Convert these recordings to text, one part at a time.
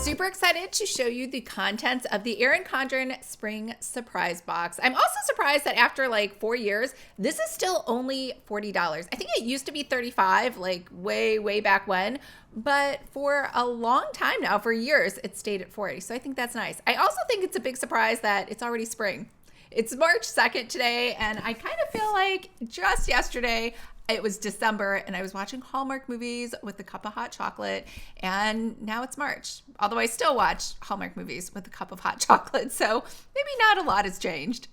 Super excited to show you the contents of the Erin Condren Spring Surprise Box. I'm also surprised that after like 4 years, this is still only $40. I think it used to be $35, like way back when, but for a long time now, for years, it stayed at $40. So I think that's nice. I also think it's a big surprise that it's already spring. It's March 2nd today, and I kind of feel like just yesterday, it was December and I was watching Hallmark movies with a cup of hot chocolate, and now it's March. Although I still watch Hallmark movies with a cup of hot chocolate, so maybe not a lot has changed.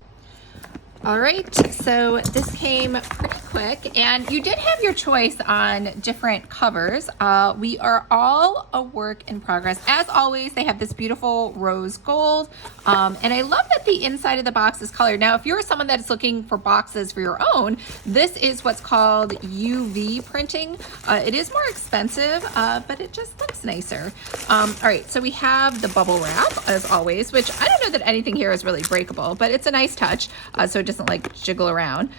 All right, so this came pretty quick, and you did have your choice on different covers. We are all a work in progress. As always, they have this beautiful rose gold, and I love that the inside of the box is colored. Now, if you're someone that is looking for boxes for your own, this is what's called UV printing. It is more expensive, but it just looks nicer. All right, so we have the bubble wrap, as always, which I don't know that anything here is really breakable, but it's a nice touch, so it doesn't like jiggle around.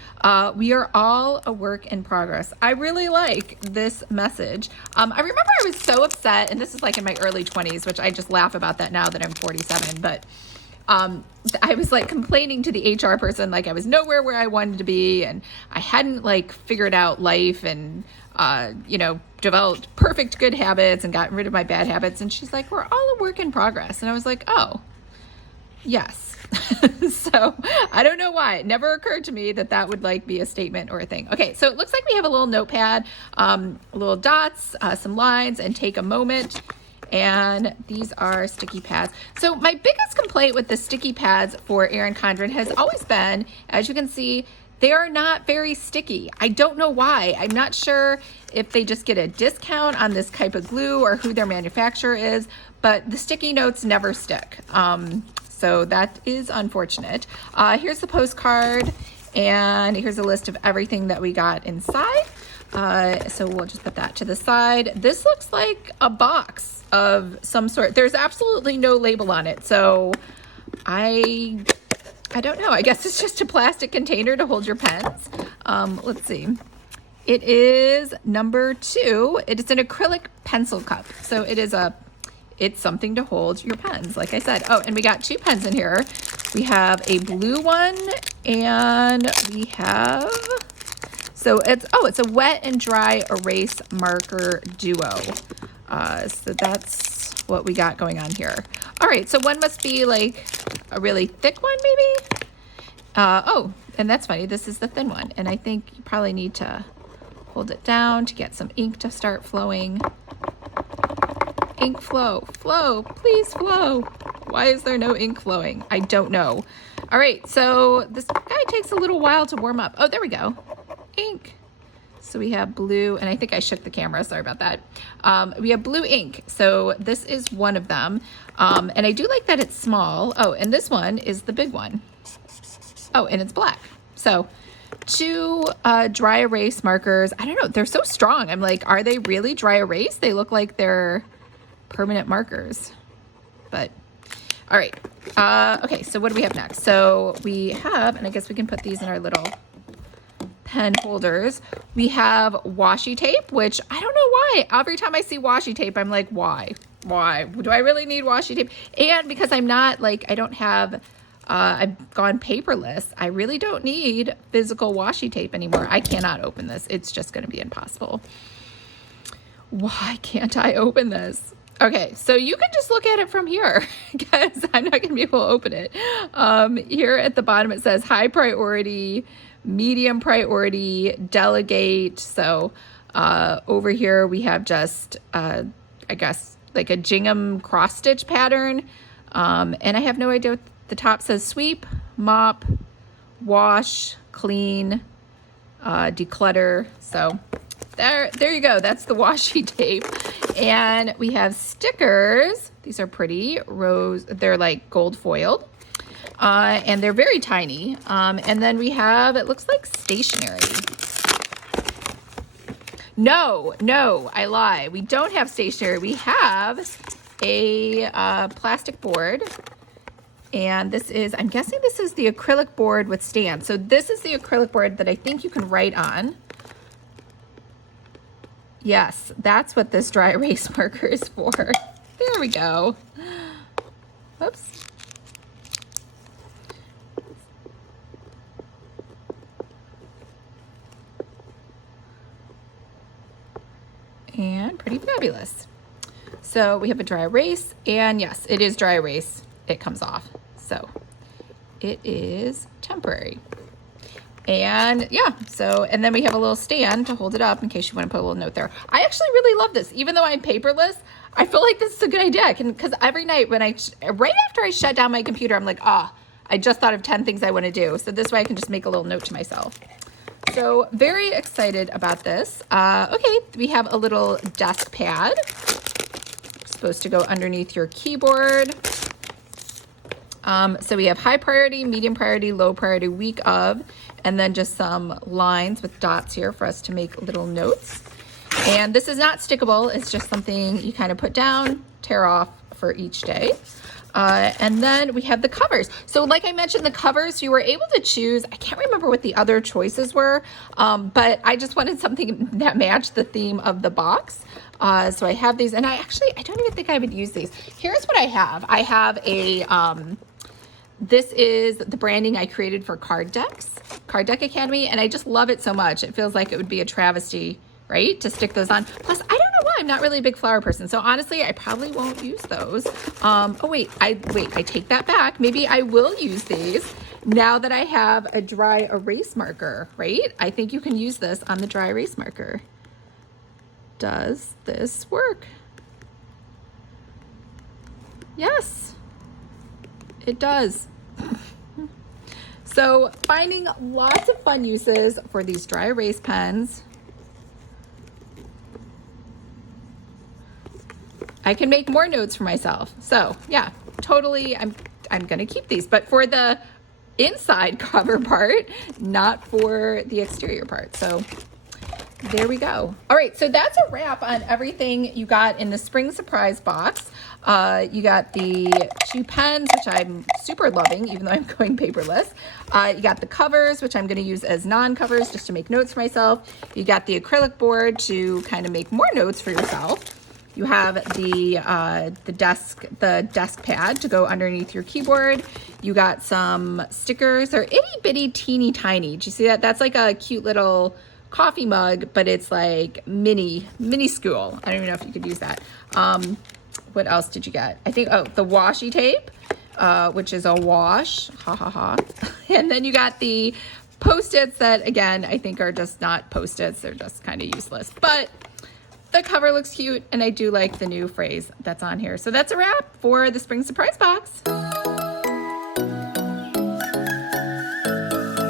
We are all a work in progress. I really like this message. I remember I was so upset, and this is like in my early 20s, which I just laugh about that now that I'm 47, but I was like complaining to the HR person, like I was nowhere where I wanted to be, and I hadn't like figured out life and developed perfect good habits and gotten rid of my bad habits. And she's like, we're all a work in progress. And I was like, oh, yes. So I don't know why. It never occurred to me that that would like be a statement or a thing. Okay, so it looks like we have a little notepad, little dots, some lines, and take a moment. And these are sticky pads. So my biggest complaint with the sticky pads for Erin Condren has always been, as you can see, they are not very sticky. I don't know why. I'm not sure if they just get a discount on this type of glue or who their manufacturer is, but the sticky notes never stick. So that is unfortunate. Here's the postcard, and here's a list of everything that we got inside. So we'll just put that to the side. This looks like a box of some sort. There's absolutely no label on it, so I don't know. I guess it's just a plastic container to hold your pens. Let's see. It is number 2. It is an acrylic pencil cup. So it's something to hold your pens, like I said. Oh, and we got 2 pens in here. We have a blue one, and we have, so it's a wet and dry erase marker duo. So that's what we got going on here. All right, so one must be like a really thick one, maybe? Oh, and that's funny. This is the thin one, and I think you probably need to hold it down to get some ink to start flowing. Ink flow, please flow. Why is there no ink flowing? I don't know. All right, so this guy takes a little while to warm up. Oh, there we go. Ink. So we have blue, and I think I shook the camera. Sorry about that. We have blue ink. So this is one of them. And I do like that it's small. Oh, and this one is the big one. Oh, and it's black. So 2 dry erase markers. I don't know. They're so strong. I'm like, are they really dry erase? They look like they're permanent markers. But all right. Okay, so what do we have next? So we have, and I guess we can put these in our little pen holders. We have washi tape, which I don't know why. Every time I see washi tape, I'm like, why? Why? Do I really need washi tape? And because I'm not like, I don't have, I've gone paperless, I really don't need physical washi tape anymore. I cannot open this. It's just going to be impossible. Why can't I open this? Okay, so you can just look at it from here because I'm not going to be able to open it. Here at the bottom, it says high priority, medium priority, delegate. So over here we have just, I guess, like a gingham cross stitch pattern. And I have no idea what the top says. Sweep, mop, wash, clean, declutter. So there you go. That's the washi tape. And we have stickers. These are pretty rose. They're like gold foiled. And they're very tiny. And then we have, it looks like stationery. No, I lie. We don't have stationery. We have a plastic board. And this is, I'm guessing this is the acrylic board with stand. So this is the acrylic board that I think you can write on. Yes, that's what this dry erase marker is for. There we go. Whoops. And pretty fabulous. So we have a dry erase, and yes, it is dry erase. It comes off. So it is temporary. And yeah, so, and then we have a little stand to hold it up in case you want to put a little note there. I actually really love this. Even though I'm paperless, I feel like this is a good idea. Because every night when right after I shut down my computer, I'm like, I just thought of 10 things I want to do. So this way I can just make a little note to myself. So very excited about this. Okay, we have a little desk pad. Supposed to go underneath your keyboard. So we have high priority, medium priority, low priority, week of, and then just some lines with dots here for us to make little notes. And this is not stickable. It's just something you kind of put down, tear off for each day. And then we have the covers. So like I mentioned, the covers, you were able to choose, I can't remember what the other choices were, but I just wanted something that matched the theme of the box. So I have these, and I don't even think I would use these. Here's what I have. I have a, this is the branding I created for Card Deck Academy, and I just love it so much. It feels like it would be a travesty, right, to stick those on. Plus, I don't know why, I'm not really a big flower person, so honestly, I probably won't use those. Oh wait, I take that back. Maybe I will use these now that I have a dry erase marker, right? I think you can use this on the dry erase marker. Does this work? Yes, it does. So finding lots of fun uses for these dry erase pens. I can make more notes for myself. So yeah, totally, I'm gonna keep these, but for the inside cover part, not for the exterior part. So there we go. All right, so that's a wrap on everything you got in the spring surprise box. You got the 2 pens, which I'm super loving, even though I'm going paperless. You got the covers, which I'm gonna use as non-covers just to make notes for myself. You got the acrylic board to kind of make more notes for yourself. You have the desk pad to go underneath your keyboard. You got some stickers. They're itty bitty teeny tiny. Do you see that? That's like a cute little coffee mug, but it's like mini school. I don't even know if you could use that. What else did you get? I think, the washi tape, which is a wash, ha ha ha. And then you got the Post-its that, again, I think are just not Post-its. They're just kind of useless, but the cover looks cute, and I do like the new phrase that's on here. So that's a wrap for the spring surprise box.